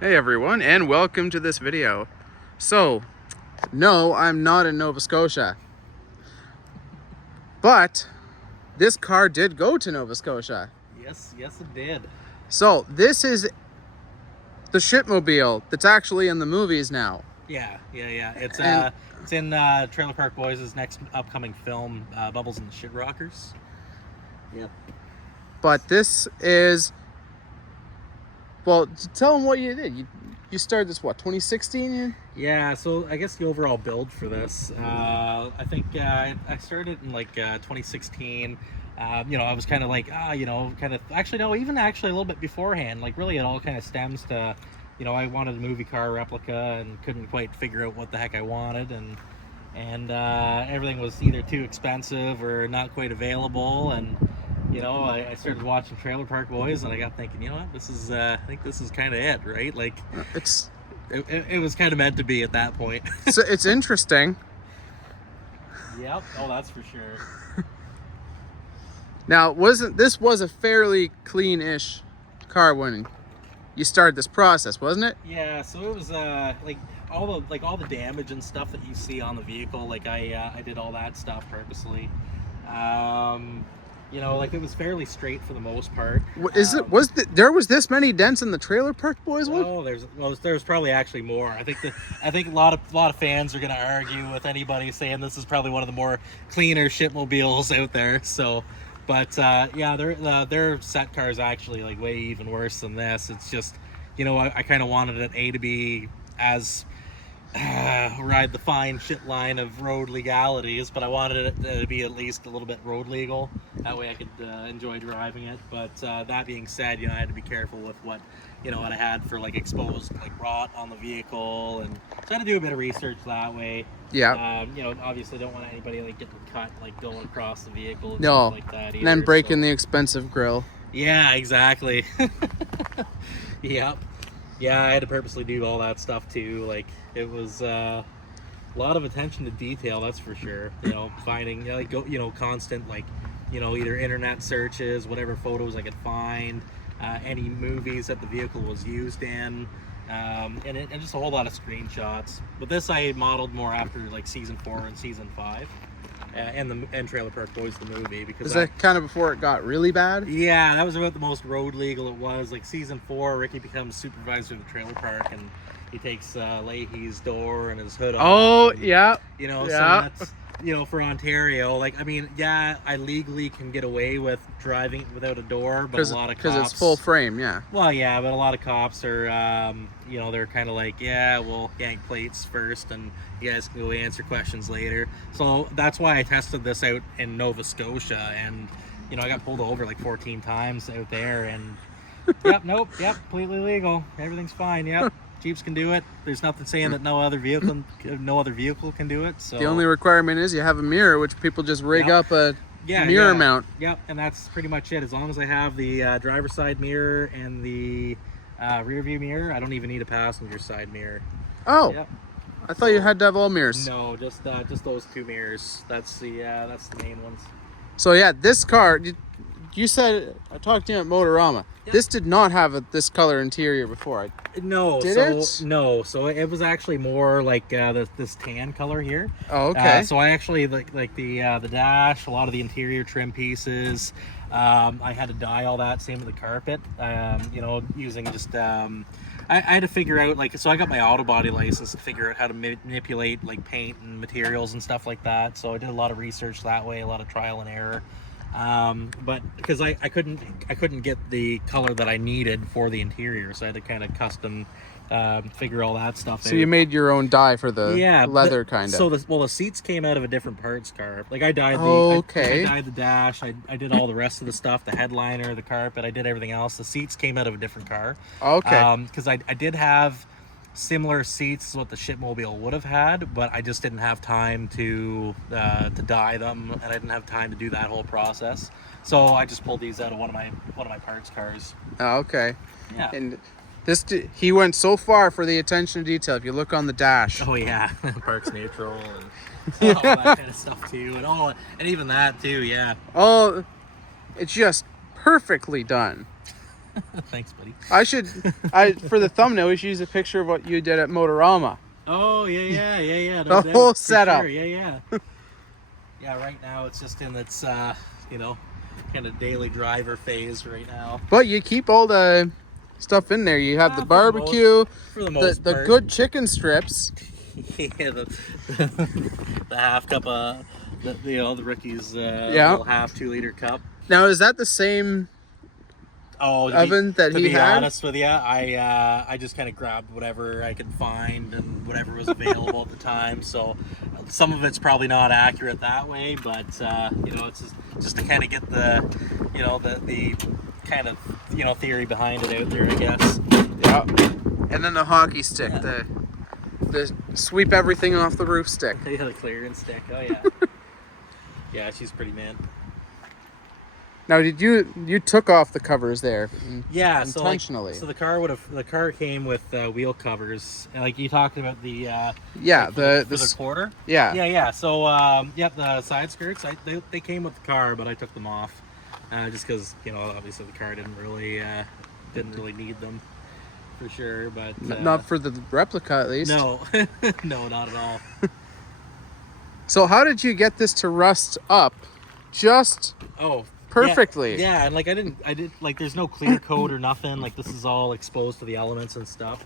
Hey everyone, and welcome to this video. So, no, I'm not in Nova Scotia, but this car did go to Nova Scotia. Yes, it did. So, this is the shitmobile that's actually in the movies now. Yeah. It's And it's in Trailer Park Boys' next upcoming film, Bubbles and the Shit Rockers. Yep. but this is, well, tell them what you did. You started this, what, 2016? Yeah, so I guess the overall build for this, I think I started in like 2016. I was kind of like, actually, no, even actually a little bit beforehand. Like, really, it all kind of stems to, I wanted a movie car replica and couldn't quite figure out what the heck I wanted. And everything was either too expensive or not quite available. And, I started watching Trailer Park Boys and I got thinking, this is, I think this is kind of it, right? Like, it was kind of meant to be at that point. So it's interesting. Yep. Oh, that's for sure. Now, this was a fairly clean-ish car when you started this process, wasn't it? Yeah. So it was all the damage and stuff that you see on the vehicle. Like I did all that stuff purposely. It was fairly straight for the most part. There was this many dents in the Trailer Park Boys one? Oh, there's probably actually more. I think a lot of fans are gonna argue with anybody saying this is probably one of the more cleaner shitmobiles out there. So, but their set car is actually like way even worse than this. It's just, I kind of wanted it to be as ride the fine shit line of road legalities, but I wanted it to be at least a little bit road legal. That way I could enjoy driving it. But that being said, I had to be careful with what I had for like exposed like rot on the vehicle, and so I had to do a bit of research that way. Yeah. Obviously don't want anybody like getting cut like going across the vehicle and No. stuff like that either, And then breaking the expensive grill. Yeah, exactly. Yep. Yeah, I had to purposely do all that stuff too. Like, it was a lot of attention to detail, that's for sure. Finding constant either internet searches, whatever photos I could find, any movies that the vehicle was used in, and just a whole lot of screenshots. But this I modeled more after like season 4 and season 5. And Trailer Park Boys the movie, because Is that kind of before it got really bad? yeah, that was about the most road legal it was. Like season 4, Ricky becomes supervisor of the trailer park, and he takes Leahy's door and his hood off. Oh, and, yeah. So that's for Ontario. Like, I mean, yeah, I legally can get away with driving without a door, but a lot of cops, because it's full frame, yeah. Well, yeah, but a lot of cops are, they're kind of like, yeah, we'll yank plates first, and you guys can go answer questions later. So that's why I tested this out in Nova Scotia, and I got pulled over like 14 times out there, and yep, completely legal. Everything's fine. Yep, Jeeps can do it. There's nothing saying that no other vehicle can do it. So The only requirement is you have a mirror, which people just rig up a mirror mount. Yep, and that's pretty much it. As long as I have the driver's side mirror and the rear view mirror, I don't even need a passenger side mirror. Oh, yep. I thought you had to have all mirrors. No, just those 2 mirrors. That's the main ones. So yeah, this car, you said, I talked to you at Motorama. Yep. This did not have this color interior before. No, No, so it was actually more like this tan color here. Oh, okay. So I actually like the dash, a lot of the interior trim pieces. I had to dye all that. Same with the carpet. Using just I had to figure out so I got my auto body license to figure out how to manipulate like paint and materials and stuff like that. So I did a lot of research that way, a lot of trial and error. But because I couldn't get the color that I needed for the interior, so I had to kind of custom figure all that stuff out. So you made your own dye for the leather kind of. So the seats came out of a different parts car. Like I dyed okay. I dyed the dash. I did all the rest of the stuff, the headliner, the carpet. I did everything else. The seats came out of a different car. Okay. Because I did have similar seats to what the shitmobile would have had, but I just didn't have time to dye them, and I didn't have time to do that whole process. So I just pulled these out of one of my parts cars. Oh, okay. Yeah. And he went so far for the attention to detail. If you look on the dash. Oh yeah, parks neutral and all that kind of stuff too, and even that too. Yeah. Oh, it's just perfectly done. Thanks, buddy. For the thumbnail, we should use a picture of what you did at Motorama. Oh, yeah. The whole setup. Sure. Yeah. Yeah, right now it's just in its, kind of daily driver phase right now. But you keep all the stuff in there. You have the barbecue, for the most the part. good chicken strips. Yeah, the half cup of, the Ricky's little half 2-liter cup. Now, is that the same oven that he had? To be honest with you, I just kind of grabbed whatever I could find and whatever was available at the time. So some of it's probably not accurate that way, but it's just to kind of get the the kind of theory behind it out there, I guess. Yeah. And then the hockey stick, the sweep everything off the roof stick. Yeah, the clearance stick. Oh yeah. Yeah, she's pretty man. Now, did you took off the covers there? Yeah, intentionally. So the car came with wheel covers, and like you talked about the the quarter. Yeah. So the side skirts they came with the car, but I took them off just because obviously the car didn't really need them for sure, but not for the replica at least. No, no, not at all. So how did you get this to rust up? Perfectly. Yeah, and like I did like there's no clear coat or nothing. Like this is all exposed to the elements and stuff.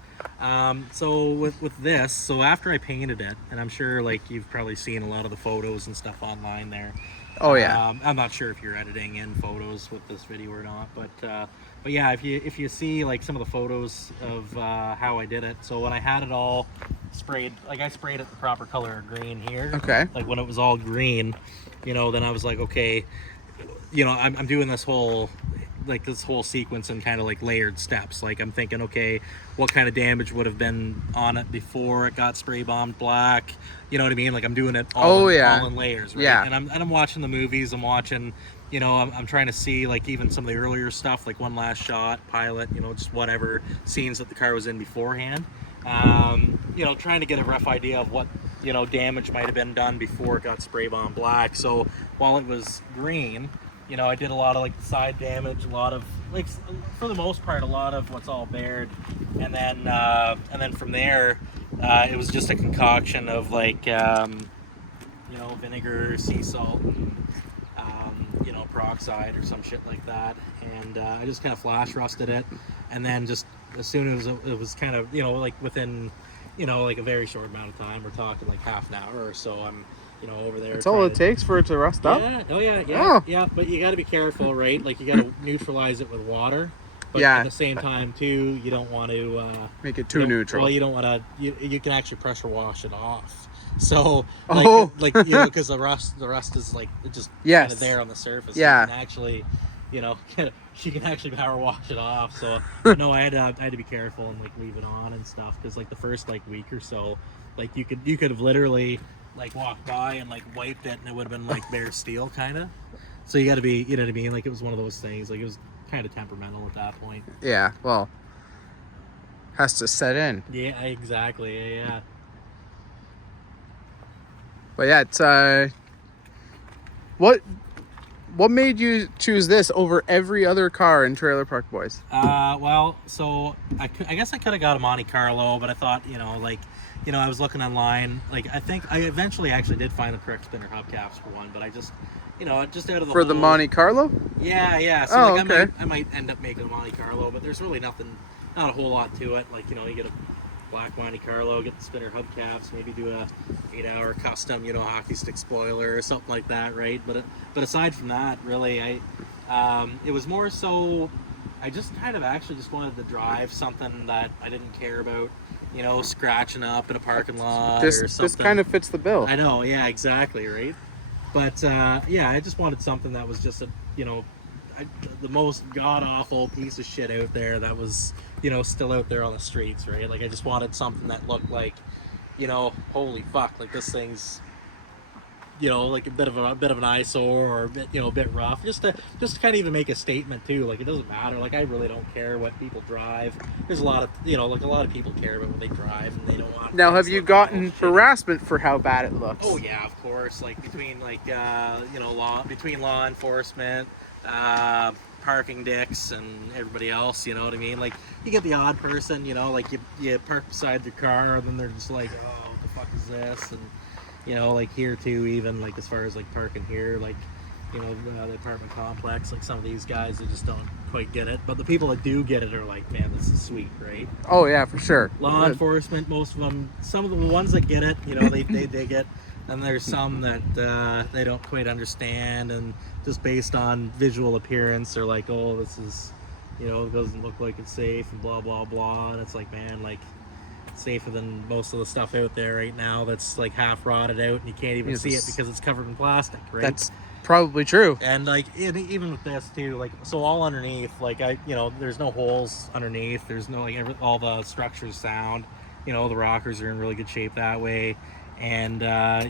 So with this, so after I painted it, and I'm sure like you've probably seen a lot of the photos and stuff online there. Oh yeah. I'm not sure if you're editing in photos with this video or not, but yeah, if you see like some of the photos of how I did it. So when I had it all sprayed, like I sprayed it the proper color of green here. Okay. Like when it was all green, then I was like, okay. I'm doing this whole sequence in kind of like layered steps. Like I'm thinking, okay, what kind of damage would have been on it before it got spray bombed black? You know what I mean? Like I'm doing it all in layers, right? Yeah. And I'm watching the movies. I'm watching, I'm trying to see like even some of the earlier stuff, like One Last Shot, Pilot, just whatever scenes that the car was in beforehand. Trying to get a rough idea of what damage might have been done before it got spray bomb black. So while it was green, I did a lot of like side damage, a lot of like for the most part a lot of what's all bared, and then from there it was just a concoction of like vinegar, sea salt, and peroxide or some shit like that, and I just kind of flash rusted it, and then just as soon as it was kind of like within like a very short amount of time, we're talking like half an hour or so, I'm over there. That's all it takes for it to rust up? Yeah, yeah, but you got to be careful, right? Like you got to neutralize it with water, but at the same time too, you don't want to make it too neutral. Well, you don't want to, you can actually pressure wash it off. So because the rust is like just kind of there on the surface. Yeah. So you can actually you can actually power wash it off. So no, I had to be careful and like leave it on and stuff, because like the first like week or so, like you could have literally like walked by and like wiped it and it would have been like bare steel kind of. So you got to be, what I mean, like it was one of those things, like it was kind of temperamental at that point. Yeah, well, has to set in. Yeah, exactly. Yeah. But yeah, it's what made you choose this over every other car in Trailer Park Boys? Well, so I guess I could have got a Monte Carlo, but I thought, I was looking online. Like, I think I eventually actually did find the correct spinner hubcaps for one, but I just, just out of the the Monte Carlo? Yeah. So I might end up making a Monte Carlo, but there's really not a whole lot to it. Like, you get a black Monte Carlo, get the spinner hubcaps, maybe do a 8-hour custom, hockey stick spoiler or something like that, right? But aside from that, really, it was more so I just kind of actually just wanted to drive something that I didn't care about, scratching up in a parking lot or something. This kind of fits the bill. I know, yeah, exactly, right? But I just wanted something that was just the most god-awful piece of shit out there that was, still out there on the streets, right? Like, I just wanted something that looked like, holy fuck, like this thing's, like a bit of an eyesore, or a bit rough, just to kind of even make a statement too. Like, it doesn't matter. Like, I really don't care what people drive. There's a lot of, like a lot of people care about what they drive, and they don't want. Now, have you gotten harassment for how bad it looks? Oh yeah, of course. Like between between law enforcement, parking dicks and everybody else, you know what I mean? Like, you get the odd person, you know, like you park beside your car and then they're just like, oh, what the fuck is this? And, you know, like here too, even like as far as like parking here, like, you know, the apartment complex, like some of these guys, they just don't quite get it. But the people that do get it are like, man, this is sweet, right? Oh yeah, for sure. Law enforcement, most of them, some of the ones that get it, you know, they dig it. And there's some that they don't quite understand, and just based on visual appearance, they're like, oh, this is, you know, it doesn't look like it's safe, and blah, blah, blah. And it's like, man, like, it's safer than most of the stuff out there right now that's like half rotted out, and you can't even see it because it's covered in plastic, right? That's probably true. And like, even with this too, like, so all underneath, like, you know, there's no holes underneath, there's no, like, all the structure's sound, you know, the rockers are in really good shape that way. And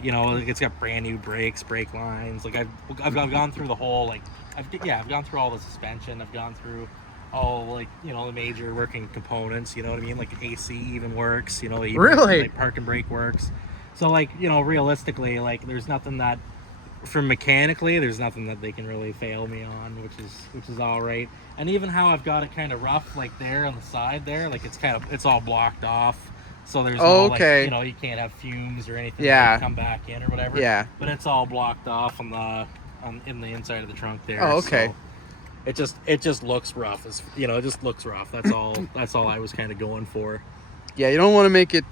you know, it's got brand new brakes, brake lines. Like I've gone through the whole, like, I've gone through all the suspension. I've gone through all, like, you know, the major working components. You know what I mean? Like AC even works. You know, even, really, like, park and brake works. So, like, you know, realistically, like, there's nothing that, from mechanically, there's nothing that they can really fail me on, which is all right. And even how I've got it kind of rough, like there on the side there, like it's all blocked off. So there's no, like, you know, you can't have fumes or anything that come back in or whatever. Yeah. But it's all blocked off on in the inside of the trunk there. Oh, okay. So it just looks rough. You know, it just looks rough. That's all I was kind of going for. Yeah, you don't want to make it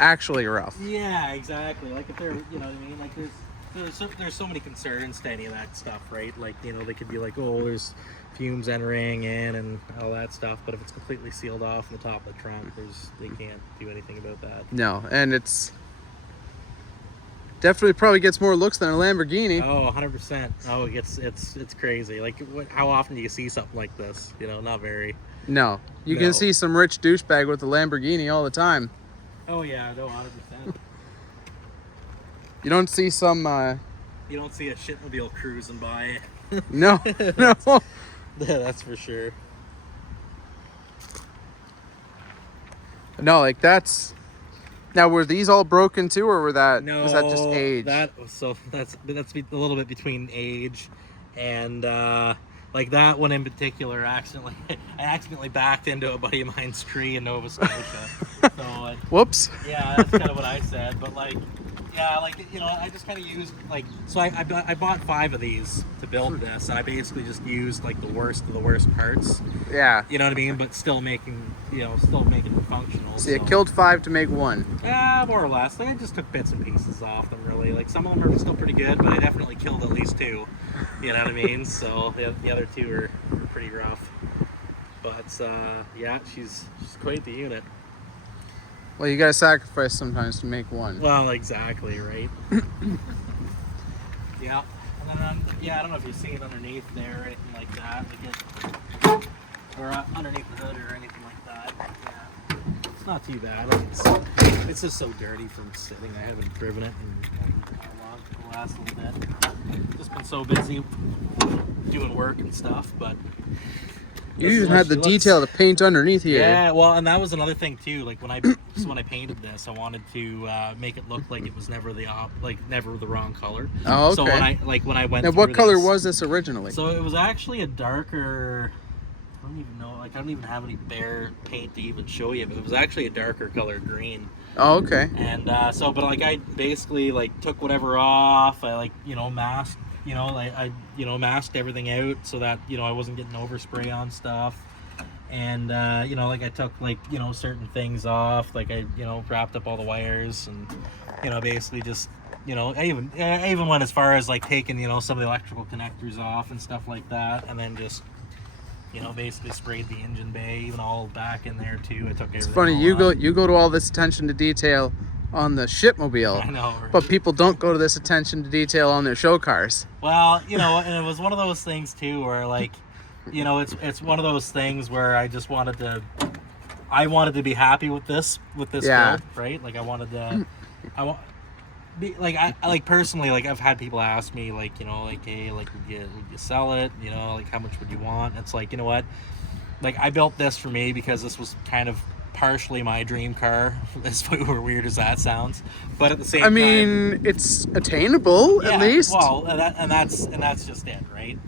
actually rough. Yeah, exactly. Like, if they're, you know what I mean? Like, there's so many concerns to any of that stuff, right? Like, you know, they could be like, oh, there's fumes entering in and all that stuff, but if it's completely sealed off in the top of the trunk, they can't do anything about that. No, and it's definitely probably gets more looks than a Lamborghini. Oh, 100%. Oh, it's crazy. Like, how often do you see something like this? You know, not very. No, you can see some rich douchebag with a Lamborghini all the time. Oh yeah, no, 100%. You don't see some. You don't see a shitmobile cruising by. No, no. That's for sure. No, like that's. Now, were these all broken too, or was that just age? That's a little bit between age and like that one in particular. I accidentally backed into a buddy of mine's tree in Nova Scotia. So whoops. Yeah, that's kind of what I said. But like, yeah, like, you know, I just kind of used, like, so I bought 5 of these to build this, and I basically just used like the worst of the worst parts. Yeah. You know what I mean? But still making it functional. So you killed 5 to make 1. Yeah, more or less. Like, I just took bits and pieces off them, really. Like, some of them are still pretty good, but I definitely killed at least 2. You know what I mean? So the other 2 are pretty rough. But yeah, she's quite the unit. Well, you gotta sacrifice sometimes to make 1. Well, exactly, right? Yeah. And then, yeah, I don't know if you've seen underneath there or anything like that. Or underneath the hood or anything like that. Yeah. It's not too bad. It's just so dirty from sitting. I haven't driven it in the last little bit. Just been so busy doing work and stuff, but... You even had the detail to paint underneath here. Yeah, well, and that was another thing too. Like, when I painted this, I wanted to make it look like it was never the wrong color. Oh, okay. So when I went. Now, what color was this originally? So it was actually a darker. I don't even know. Like, I don't even have any bare paint to even show you. But it was actually a darker color green. Oh, okay. And but like, I basically like took whatever off. I masked. I masked everything out so that, I wasn't getting overspray on stuff. And, I took, certain things off. Like, I wrapped up all the wires and, basically just, I even went as far as, like, taking, some of the electrical connectors off and stuff like that. And then just, basically sprayed the engine bay, even all back in there, too. I took everything. It's funny, you go to all this attention to detail on the shitmobile. I know, right? But people don't go to this attention to detail on their show cars. Well, and it was one of those things too where, like, it's one of those things where I just wanted to be happy with this build, right? Like, personally, like, I've had people ask me, like, hey, like, would you sell it? Like, how much would you want? And it's like, you know what? Like, I built this for me because this was kind of partially my dream car, as weird as that sounds, but at the same time, I mean, it's attainable, at least. Well, and that's just it, right?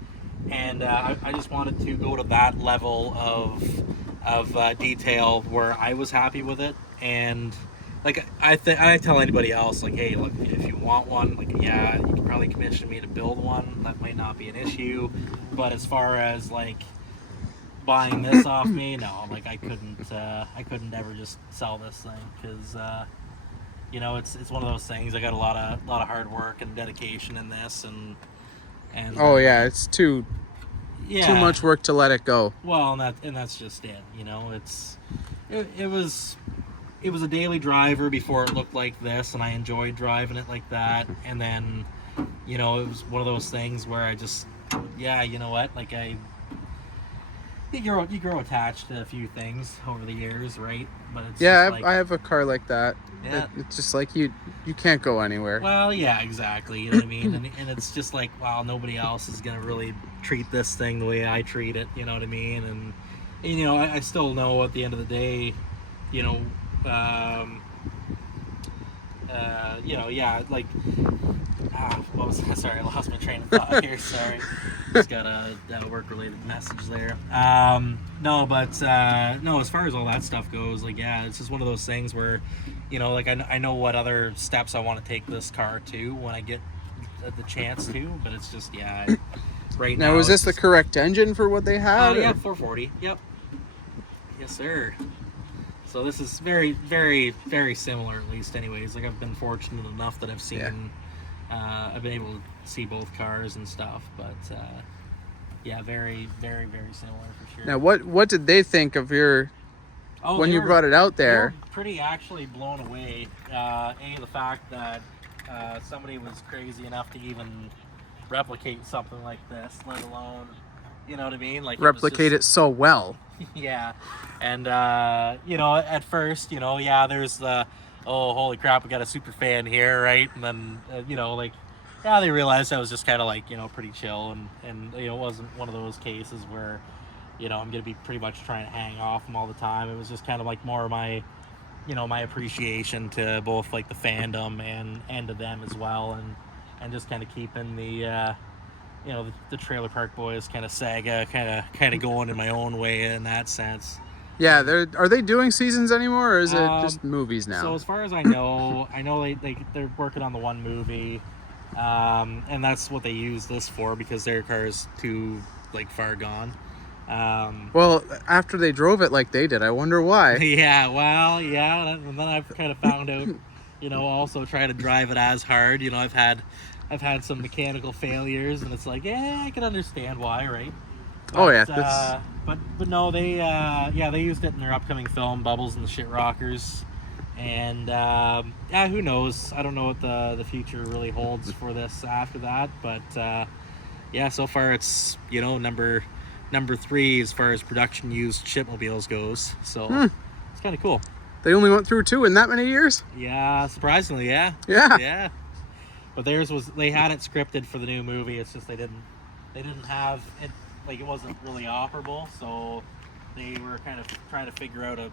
and I just wanted to go to that level of detail where I was happy with it. And like I tell anybody else, like, hey, look, if you want one, like, yeah, you can probably commission me to build one. That might not be an issue. But as far as like buying this off me, no, like I couldn't ever just sell this thing, because you know, it's one of those things. I got a lot of hard work and dedication in this, and Oh yeah, it's too much work to let it go. Well, and that's just it. You know, it was a daily driver before it looked like this, and I enjoyed driving it like that. And then, you know, it was one of those things where I just, yeah, you know what, like you grow attached to a few things over the years, right? But it's yeah, just I have a car like that. Yeah. It's just like you can't go anywhere. Well, yeah, exactly. You know what I mean? And it's just like, wow, nobody else is gonna really treat this thing the way I treat it. You know what I mean? And you know, I still know at the end of the day, you know, you know, yeah, like, what was that? Sorry, I lost my train of thought here. Sorry, just got a work-related message there. No, but no, as far as all that stuff goes, like, yeah, it's just one of those things where, you know, like I know what other steps I want to take this car to when I get the chance to, but it's just, yeah, right now. Now, is this the correct engine for what they have? Yeah, 440. Yep. Yes, sir. So this is very, very, very similar, at least, anyways. Like, I've been fortunate enough that I've seen, I've been able to see both cars and stuff, but yeah, very, very, very similar for sure. Now, what did they think of your when you brought it out there? They were pretty actually blown away. The fact that somebody was crazy enough to even replicate something like this, let alone, you know what I mean? Like, Replicate it so well. Yeah. And you know, at first, you know, yeah, there's the, oh, holy crap, we got a super fan here, right? And then you know, like, yeah, they realized I was just kind of like, you know, pretty chill, and you know, it wasn't one of those cases where, you know, I'm gonna be pretty much trying to hang off them all the time. It was just kind of like more of my, you know, my appreciation to both like the fandom and to them as well, and just kind of keeping the you know, the Trailer Park Boys kind of saga kind of going in my own way in that sense. Yeah, are they doing seasons anymore, or is it just movies now? So as far as I know they're working on the one movie, and that's what they use this for, because their car is too, like, far gone. Well, after they drove it like they did, I wonder why. Yeah, well, yeah, and then I've kind of found out, you know, also try to drive it as hard. You know, I've had some mechanical failures, and it's like, yeah, I can understand why, right? But, oh yeah, but no, they they used it in their upcoming film, Bubbles and the Shit Rockers, and yeah, who knows? I don't know what the future really holds for this after that, but yeah, so far it's, you know, number 3 as far as production used shitmobiles goes, so it's kind of cool. They only went through 2 in that many years? Yeah, surprisingly, yeah. Yeah. But theirs was, they had it scripted for the new movie. It's just they didn't have it, like, it wasn't really operable, so they were kind of trying to figure out a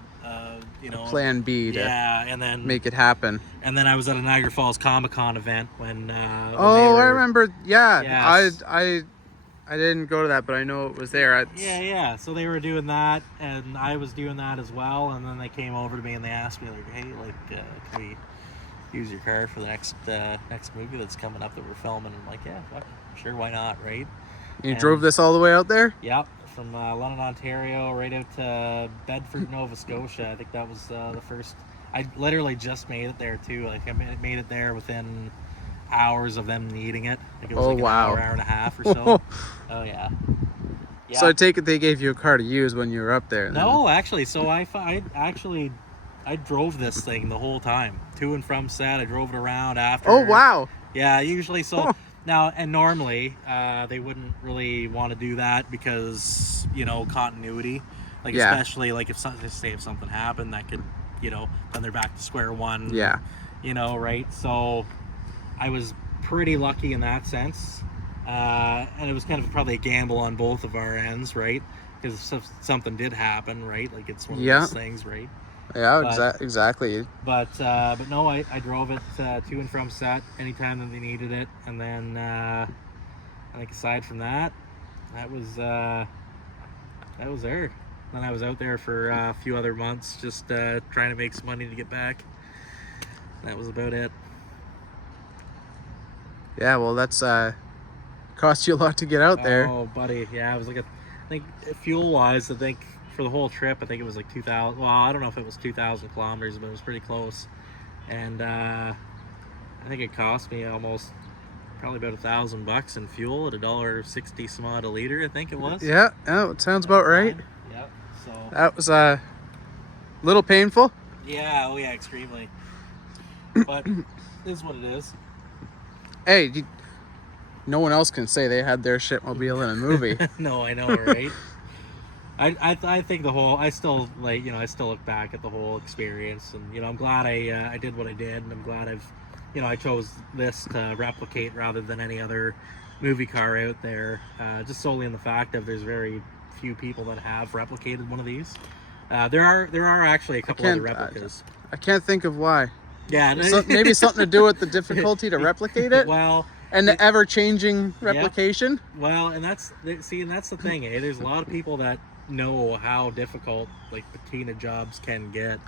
you know, plan B to and then make it happen. And then I was at a Niagara Falls Comic-Con event when I remember. Yeah, yes. I didn't go to that, but I know it was there. Yeah. So they were doing that, and I was doing that as well. And then they came over to me and they asked me, like, hey, like, can we use your car for the next movie that's coming up that we're filming? And I'm like, yeah, fuck, sure, why not, right? You drove this all the way out there? Yep, from London, Ontario, right out to Bedford, Nova Scotia. I think that was the first. I literally just made it there too. Like, I made it there within hours of them needing it. Like, it was like an hour and a half or so. Oh yeah. So I take it they gave you a car to use when you were up there? Then. No, actually. So I drove this thing the whole time, to and from set. I drove it around after. Oh wow. Yeah, usually so. Now, and normally, they wouldn't really want to do that because, you know, continuity. Like, especially, like, if something happened, that could, you know, then they're back to square one. Yeah. You know, right? So, I was pretty lucky in that sense. And it was kind of probably a gamble on both of our ends, right? Because if something did happen, right? Like, it's one of those things, right? Yeah, exactly. But no, I drove it to and from set anytime that they needed it, and then I think aside from that, that was there. Then I was out there for a few other months, just trying to make some money to get back. That was about it. Yeah, well, that's cost you a lot to get out there. Oh, buddy, yeah, it was like I think fuel wise, I think for the whole trip, I think it was like 2,000. Well, I don't know if it was 2,000 kilometers, but it was pretty close. And I think it cost me almost probably about $1,000 in fuel at $1.60 some odd a liter. I think it was. Yeah, oh, it sounds about right. Yep. So That was a little painful. yeah, oh yeah, extremely. But it is what it is. Hey, no one else can say they had their shitmobile in a movie. No, I know, right? I think the whole, I still like, I still look back at the whole experience, and I'm glad I did what I did, and I'm glad I chose this to replicate rather than any other movie car out there, just solely in the fact of there's very few people that have replicated one of these. There are actually a couple other replicas. I can't think of why. Yeah, Maybe something to do with the difficulty to replicate it. Well, and the ever-changing replication. Yeah. Well, and that's the thing. There's a lot of people that know how difficult like patina jobs can get,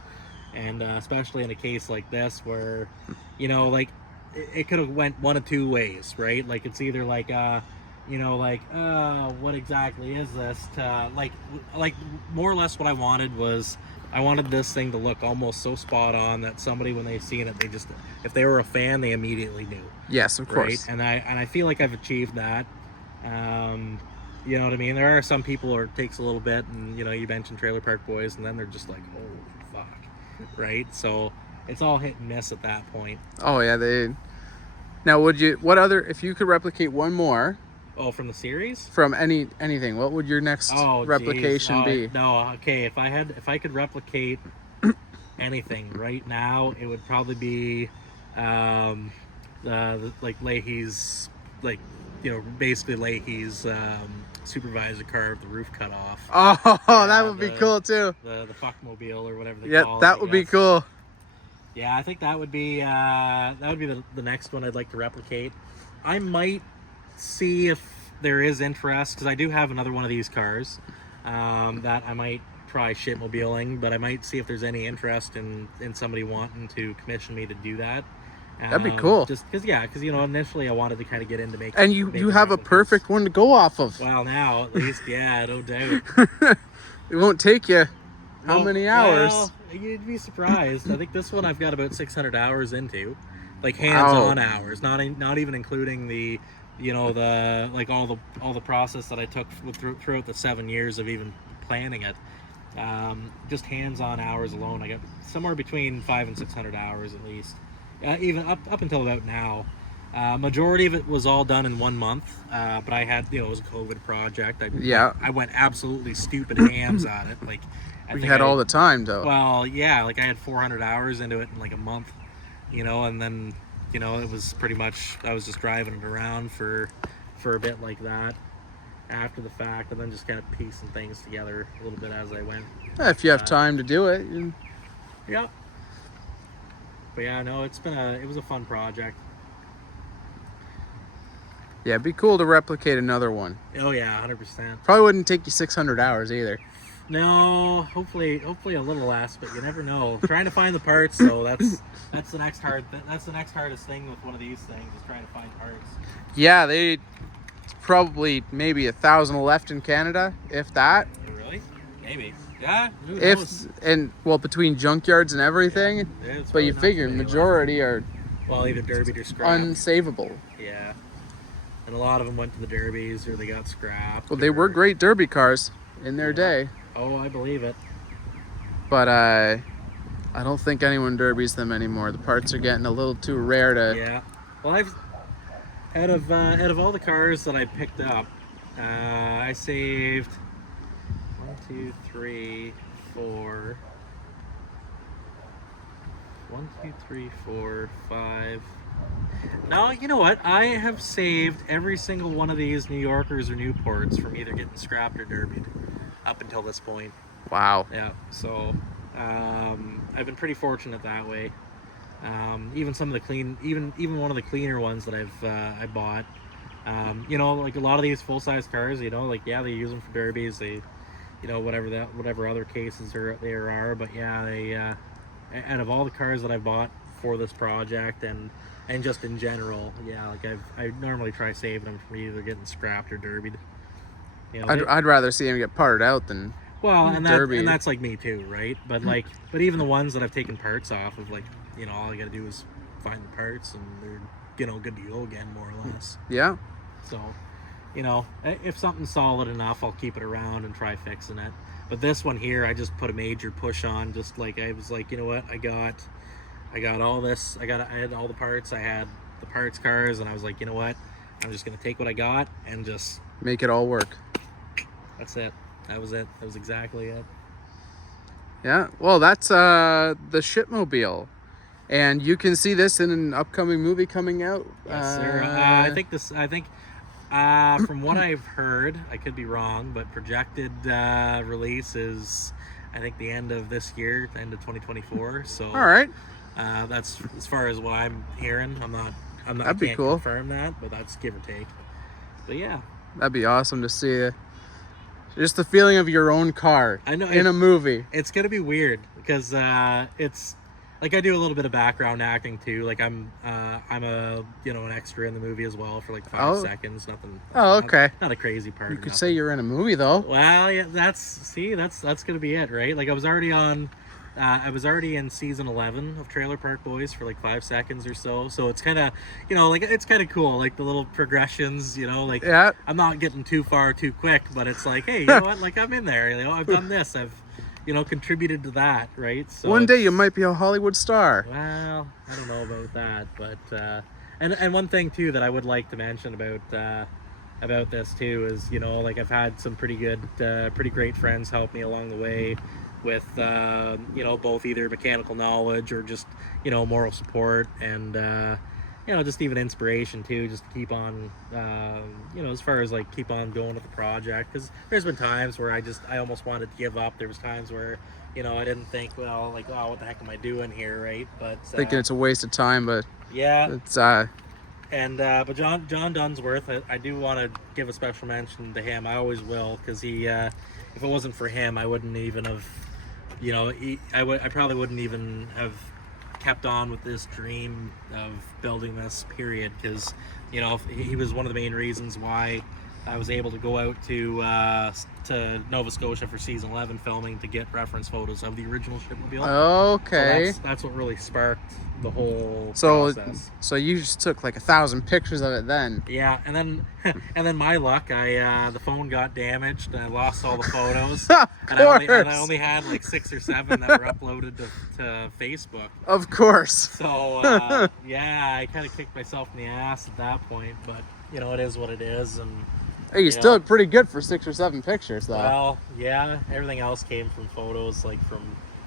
and especially in a case like this where like it could have went one of two ways, right? Like it's either like what exactly is this, to like more or less what I wanted was I wanted this thing to look almost so spot on that somebody, when they seen it, they just, if they were a fan, they immediately knew. Yes, of course. Right? And I feel like I've achieved that. You know what I mean? There are some people where it takes a little bit, and you mentioned Trailer Park Boys, and then they're just like, oh fuck, right? So it's all hit and miss at that point. Oh yeah, Now, what other, if you could replicate one more? Oh, from the series? From anything, what would your next replication be? No, okay. If I could replicate anything right now, it would probably be like Leahy's, like basically Leahy's supervisor car with the roof cut off. Oh, that would be cool too. The fuckmobile or whatever they call it. Yeah, that would be cool. Yeah, I think that would be the next one I'd like to replicate. I might see if there is interest, because I do have another one of these cars that I might try shitmobiling, but I might see if there's any interest in somebody wanting to commission me to do that. That'd be cool. Just because initially I wanted to kind of get into making. And you have a perfect one to go off of. Well, now at least, yeah, no doubt. It won't take you how many hours? Well, you'd be surprised. I think this one I've got about 600 hours into, like hands-on hours, not even including the the like all the process that I took throughout the 7 years of even planning it. Just hands-on hours alone, I got somewhere between 500 and 600 hours at least. Even up until about now. Majority of it was all done in 1 month, but I had, it was a COVID project. I went absolutely stupid hams at it. Like, you had all the time, though. Well, yeah, like I had 400 hours into it in like a month, and then, it was pretty much, I was just driving it around for a bit like that after the fact, and then just kind of piecing things together a little bit as I went. If you have time to do it. Yeah. But yeah, no, it was a fun project. Yeah, it'd be cool to replicate another one. Oh yeah, 100%. Probably wouldn't take you 600 hours either. No, hopefully a little less, but you never know. Trying to find the parts, so that's the next hardest thing with one of these things, is trying to find parts. Yeah, they probably maybe 1,000 left in Canada, if that. Really? Maybe. Yeah. Between junkyards and everything, yeah, but you figure majority are either derbied or scrapped. Unsavable. Yeah. And a lot of them went to the derbies or they got scrapped. Well, they were great derby cars in their day. Oh, I believe it. But I don't think anyone derbies them anymore. The parts are getting a little too rare to. Yeah. Well, out of all the cars that I picked up, I saved 1, 2, 3, 4. 1, 2, 3, 4, 5. No, you know what? I have saved every single one of these New Yorkers or Newports from either getting scrapped or derbied up until this point. Wow. Yeah. So I've been pretty fortunate that way. Even some of the even one of the cleaner ones that I bought, You know, like a lot of these full-size cars, you know, like yeah, they use them for derbies, they, you know, whatever other cases there are, but yeah, they out of all the cars that I bought for this project and just in general, yeah, like I normally try saving them from either getting scrapped or derbied. You know, I'd rather see him get parted out than well, and derbied. that's like me too, right? But like, but even the ones that I've taken parts off of, like, you know, all I gotta do is find the parts and they're, you know, good to go again, more or less. Yeah. So, you know, if something's solid enough, I'll keep it around and try fixing it. But this one here, I just put a major push on. Just like, I was like, you know what, I got all this. I had all the parts. I had the parts cars, and I was like, you know what, I'm just gonna take what I got and just make it all work. That's it. That was it. That was exactly it. Yeah. Well, that's the shitmobile, and you can see this in an upcoming movie coming out. Yes, sir. I think from what I've heard, I could be wrong, but projected release is, I think, the end of this year, the end of 2024. So all right. That's as far as what I'm hearing. I'm not. That'd be cool. Confirm that, but that's give or take. But yeah, that'd be awesome to see. Just the feeling of your own car in a movie. It's gonna be weird because it's like I do a little bit of background acting too. Like I'm a, you know, an extra in the movie as well for like 5 seconds. Nothing. Oh, okay. Not a crazy part. You could say you're in a movie though. Well, yeah, that's gonna be it, right? Like I was already in season 11 of Trailer Park Boys for like 5 seconds or so. So it's kind of, you know, like it's kind of cool, like the little progressions, you know, like yeah. I'm not getting too far too quick, but it's like, hey, you know what? Like I'm in there, you know, I've done this, I've, you know, contributed to that, right? So one day you might be a Hollywood star. Well, I don't know about that, but and one thing too that I would like to mention about this too is, you know, like I've had some pretty great friends help me along the way with you know, both either mechanical knowledge or just, you know, moral support and you know, just even inspiration too, just to keep on you know, as far as like keep on going with the project, because there's been times where I almost wanted to give up. There was times where, you know, I didn't think, well, like, oh, what the heck am I doing here, right? But thinking it's a waste of time, but yeah, it's and but John Dunsworth, I do want to give a special mention to him. I always will, because he if it wasn't for him, I wouldn't even have, you know, I probably wouldn't even have kept on with this dream of building this, period, because, you know, he was one of the main reasons why I was able to go out to Nova Scotia for season 11 filming to get reference photos of the original shipmobile. Okay. So that's what really sparked the whole process. So you just took like 1,000 pictures of it then. Yeah, and then my luck, the phone got damaged and I lost all the photos. And I only had like 6 or 7 that were uploaded to Facebook. Of course. So yeah, I kind of kicked myself in the ass at that point, but you know, it is what it is. And hey, you still look pretty good for 6 or 7 pictures though. Well, yeah, everything else came from photos, like from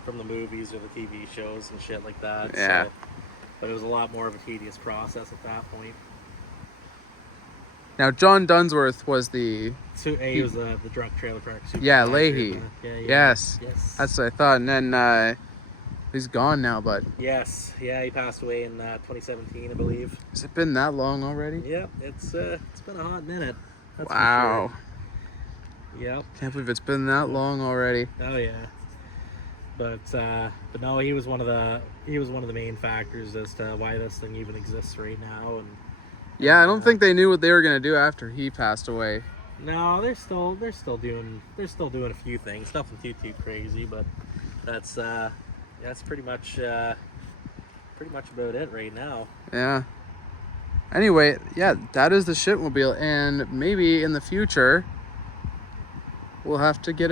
the movies or the TV shows and shit like that. Yeah. So, but it was a lot more of a tedious process at that point. Now, John Dunsworth was he was the drunk trailer park supervisor. Yeah, Leahy. Yeah. Yes. That's what I thought. And then he's gone now, but yes, yeah, he passed away in 2017, I believe. Has it been that long already? Yeah, it's been a hot minute. That's wow. For sure. Yep. Can't believe it's been that long already. Oh yeah. But no, he was one of the main factors as to why this thing even exists right now. And yeah, I don't think they knew what they were gonna do after he passed away. No, they're still doing a few things, nothing too crazy, but that's pretty much about it right now. Yeah. Anyway, yeah, that is the shitmobile, and maybe in the future we'll have to get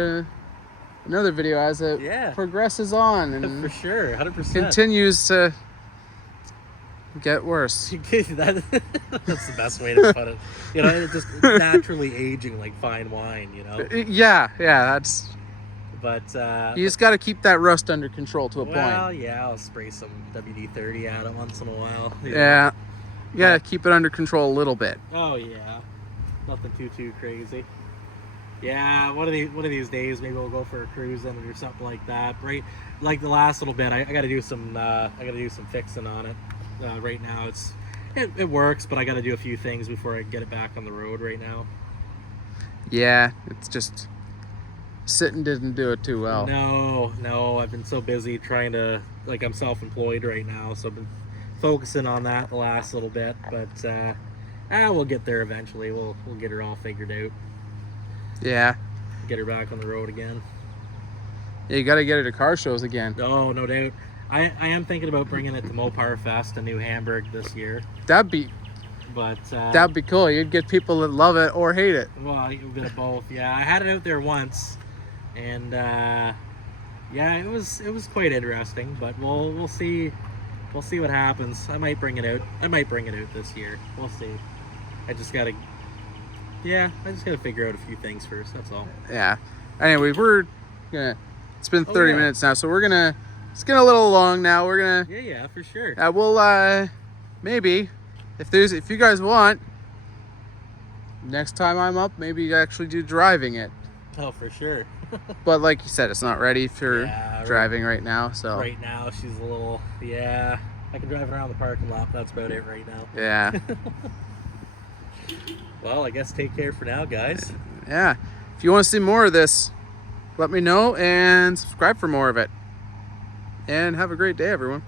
another video as it progresses on and for sure, 100%. continues to get worse. That's the best way to put it. You know, it's just naturally aging like fine wine, you know? Yeah, that's... But you just got to keep that rust under control to a point. Well, yeah, I'll spray some WD-30 at it once in a while. Yeah. You got to keep it under control a little bit. Oh, yeah. Nothing too crazy. Yeah, one of these days maybe we'll go for a cruise in it or something like that. Right, like the last little bit, I got to do some fixing on it. Right now It works, but I got to do a few things before I get it back on the road right now. Yeah, it's just sitting didn't do it too well. No, I've been so busy trying to, like, I'm self-employed right now, so I've been focusing on that the last little bit, but we'll get there eventually. We'll get her all figured out. Yeah. Get her back on the road again. Yeah, you got to get her to car shows again. Oh, no doubt. I am thinking about bringing it to Mopar Fest in New Hamburg this year. That'd be cool. You'd get people that love it or hate it. Well, a bit of both. Yeah, I had it out there once, and yeah, it was quite interesting. But we'll see. We'll see what happens. I might bring it out. This year. We'll see. I just gotta figure out a few things first. That's all. Yeah. Anyway, it's been 30 minutes now, so it's getting a little long now. We're gonna. Yeah, for sure. We'll maybe if you guys want, next time I'm up, maybe actually do driving it. Oh, for sure. But like you said, it's not ready for driving right now. So right now she's a little. Yeah, I can drive around the parking lot. That's about it right now. Yeah. Well, I guess take care for now, guys. Yeah. If you want to see more of this, let me know and subscribe for more of it. And have a great day, everyone.